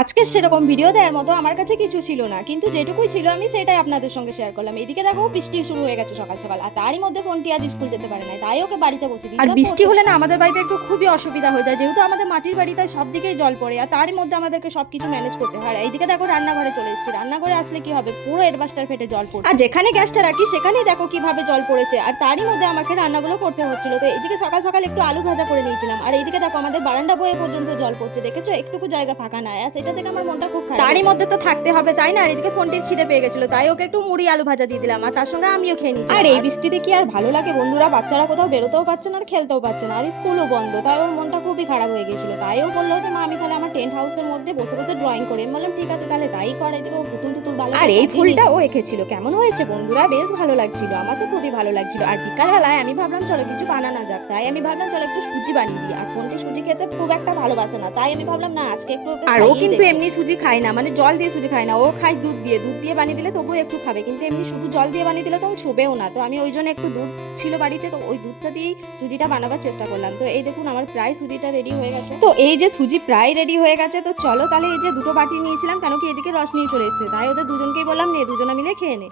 আজকে সেরকম ভিডিও দেওয়ার মতো আমার কাছে কিছু ছিল না, কিন্তু যেটুকুই ছিল আমি সেটাই আপনাদের সঙ্গে শেয়ার করলাম। এদিকে দেখো বৃষ্টি শুরু হয়ে গেছে সকাল সকাল, আর তারই মধ্যে ফোনটি আজ স্কুল যেতে পারে না, তাই ওকে বাড়িতে বসে দিই। আর বৃষ্টি হলে না আমাদের বাড়িতে একটু খুবই অসুবিধা হয়ে যায়, যেহেতু আমাদের মাটির বাড়ি, তাই সব দিকেই জল পড়ে, আর তারই মধ্যে আমাদেরকে সবকিছু ম্যানেজ করতে হয়। এইদিকে দেখো রান্নাঘরে চলে এসেছি, রান্নাঘরে আসলে কি হবে, পুরো এডবাস্টার ফেটে জল পড়ছে, আর যেখানে গ্যাসটা রাখি সেখানেই দেখো কিভাবে জল পড়েছে, আর তারই মধ্যে আমাকে রান্নাগুলো করতে হচ্ছিল। তো এইদিকে সকাল সকাল একটু আলু ভাজা করে নিয়েছিলাম, আর এইদিকে দেখো আমাদের বারান্দা বয়ে পর্যন্ত জল পড়ছে, দেখেছো একটুকু জায়গা ফাঁকা নাই, আর সেটা থেকে আমার মনটা খুব খারাপ। তারই মধ্যে তো থাকতে হবে, তাই না? আর এদিকে ফোনটির খিদে পেয়ে গেছিল, তাই ওকে একটু মুড়ি আলু ভাজা দিয়ে দিলাম, আর তার সঙ্গে আমিও খেয়ে নিচ্ছি। আর এই বৃষ্টিতে কি আর ভালো লাগে বন্ধুরা, বাচ্চারা কোথাও বেরোতেও পারছে না আর খেলতেও পারছে না, আর স্কুলও বন্ধ, তাই ওর মনটা খুবই খারাপ হয়ে গেছিল। তাই ও বললো যে মা আমি তাহলে আমার টেন্ট হাউসের মধ্যে বসে বসে ড্রয়িং করি। আমি বললাম ঠিক আছে তাহলে তাই কর। এদিকে ও পুতুল টুতুল ভালো, আর এই ফুলটা ও এঁকেছিল, কেমন হয়েছে বন্ধুরা? বেশ ভালো লাগছিল, আমার তো খুবই ভালো লাগছিল। আর বিকালবেলায় আমি ভাবলাম চলো কিছু বানানো যাক, তাই আমি ভাবলাম চলো একটু সুজি বানিয়ে দিই। আর ফোনটি সুজি খেতে খুব একটা ভালোবাসে না, তাই আমি ভাবলাম না আজকে একটু। আর ও কিন্তু এমনি সুজি খায় না, মানে জল দিয়ে সুজি খায় না, ও খায় দুধ দিয়ে। দুধ দিয়ে বানিয়ে দিলে তবুও একটু খাবে, কিন্তু এমনি শুধু জল দিয়ে বানিয়ে দিলে তো ও ছুবেও না। তো আমি ওই জন্য একটু দুধ ছিল বাড়িতে, তো ওই দুধটা দিয়েই সুজিটা বানাবার চেষ্টা করলাম। তো এই দেখুন আমার প্রায় সুজিটা রেডি হয়ে গেছে। তো এই যে সুজি প্রায় রেডি হয়ে গেছে, তো চলো তাহলে এই যে দুটো বাটি নিয়েছিলাম, কেন কি এদিকে রস নিয়ে চলে এসেছে, তাই ওদের দুজনকেই বললাম নে দুজনে মিলে খেয়ে নে।